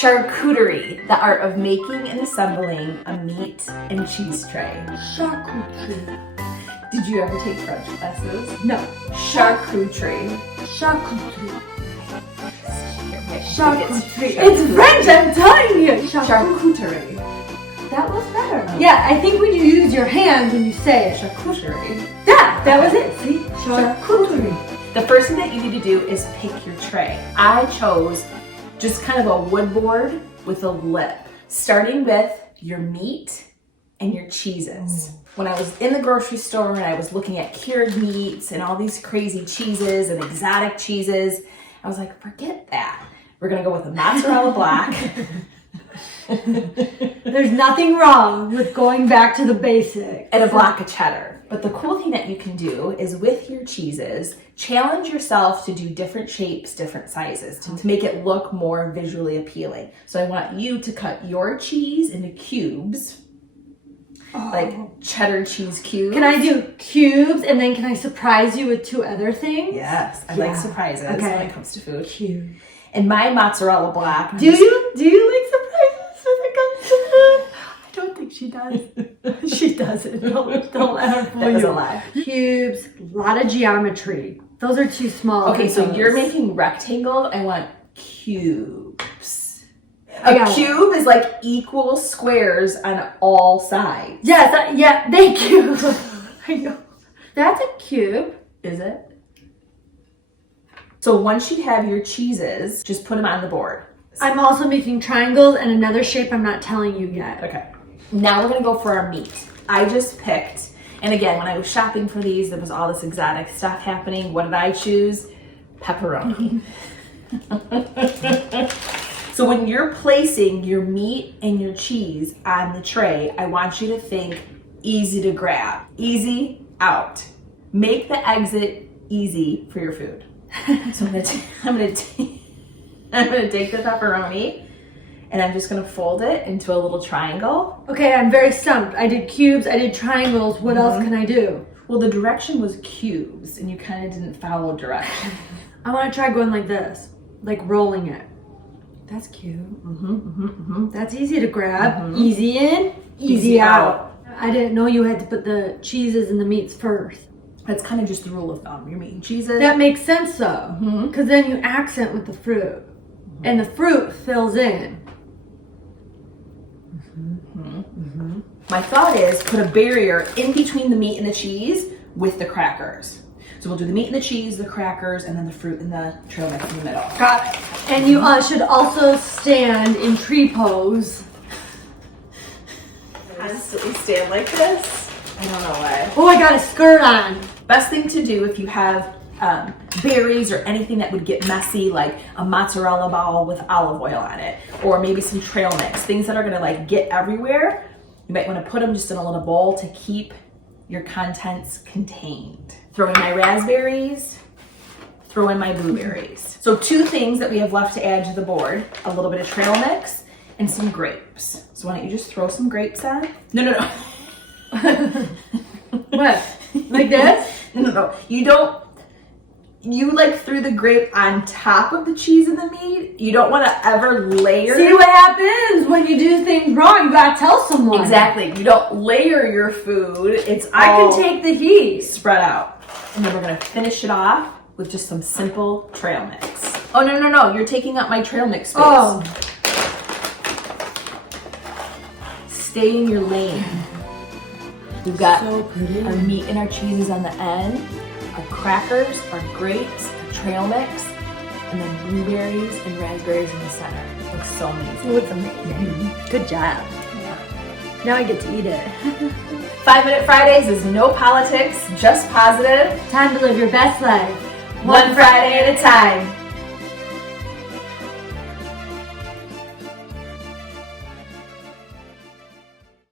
Charcuterie, the art of making and assembling a meat and cheese tray. Charcuterie. Did you ever take French classes? No. Charcuterie. Charcuterie. Charcuterie. It's French, I'm telling you. Charcuterie. That was better. Yeah, I think when you use your hands when you say it. Charcuterie. Yeah, that was it. See? Charcuterie. The first thing that you need to do is pick your tray. I chose just kind of a wood board with a lip, starting with your meat and your cheeses. When I was in the grocery store and I was looking at cured meats and all these crazy cheeses and exotic cheeses, I was like, forget that. We're gonna go with a mozzarella black. There's nothing wrong with going back to the basics. And a block of cheddar. But the cool thing that you can do is with your cheeses, challenge yourself to do different shapes, different sizes to make it look more visually appealing. So I want you to cut your cheese into cubes, like cheddar cheese cubes. Can I do cubes and then can I surprise you with two other things? Yes, I like surprises when it comes to food. Cube. And my mozzarella block. Do you like surprises when it comes to food? I don't think she does. She doesn't. Don't let her fool you. That was a lie. Cubes, a lot of geometry. Those are too small. Okay, so you're making rectangle. I want cubes. A cube is like equal squares on all sides. Yes, yeah, thank you. I know. That's a cube. Is it? So once you have your cheeses, just put them on the board. I'm also making triangles and another shape I'm not telling you yet. Okay. Now we're gonna go for our meat. I just picked, and again, when I was shopping for these, there was all this exotic stuff happening. What did I choose? Pepperoni. So when you're placing your meat and your cheese on the tray, I want you to think easy to grab, easy out. Make the exit easy for your food. So I'm gonna take the pepperoni and I'm just gonna fold it into a little triangle. Okay, I'm very stumped. I did cubes, I did triangles. What else can I do? Well, the direction was cubes and you kind of didn't follow direction. I want to try going like this, like rolling it. That's cute. That's easy to grab. Easy in, easy out. I didn't know you had to put the cheeses and the meats first. That's kind of just the rule of thumb. You're meat and cheeses. That makes sense though, because then you accent with the fruit, and the fruit fills in. My thought is put a barrier in between the meat and the cheese with the crackers. So we'll do the meat and the cheese, the crackers, and then the fruit and the trail mix in the middle. Got it. And you should also stand in tree pose. Constantly stand like this? I don't know why. Oh, I got a skirt on. Best thing to do if you have berries or anything that would get messy, like a mozzarella ball with olive oil on it, or maybe some trail mix, things that are gonna like get everywhere, you might wanna put them just in a little bowl to keep your contents contained. Throw in my raspberries, throw in my blueberries. So two things that we have left to add to the board, a little bit of trail mix and some grapes. So why don't you just throw some grapes on? No. What? Like this? No. You like threw the grape on top of the cheese and the meat. You don't want to ever layer. See what happens when you do things wrong. You gotta tell someone. Exactly. You don't layer your food. It's all I can take the heat. Spread out. And then we're gonna finish it off with just some simple trail mix. Oh no. You're taking up my trail mix space. Oh. Stay in your lane. We've got So pretty. our meat and our cheeses on the end, our crackers, our grapes, our trail mix, and then blueberries and raspberries in the center. It looks so amazing. It looks amazing. Good job. Now I get to eat it. 5 Minute Fridays is no politics, just positive. Time to live your best life. One Friday at a time.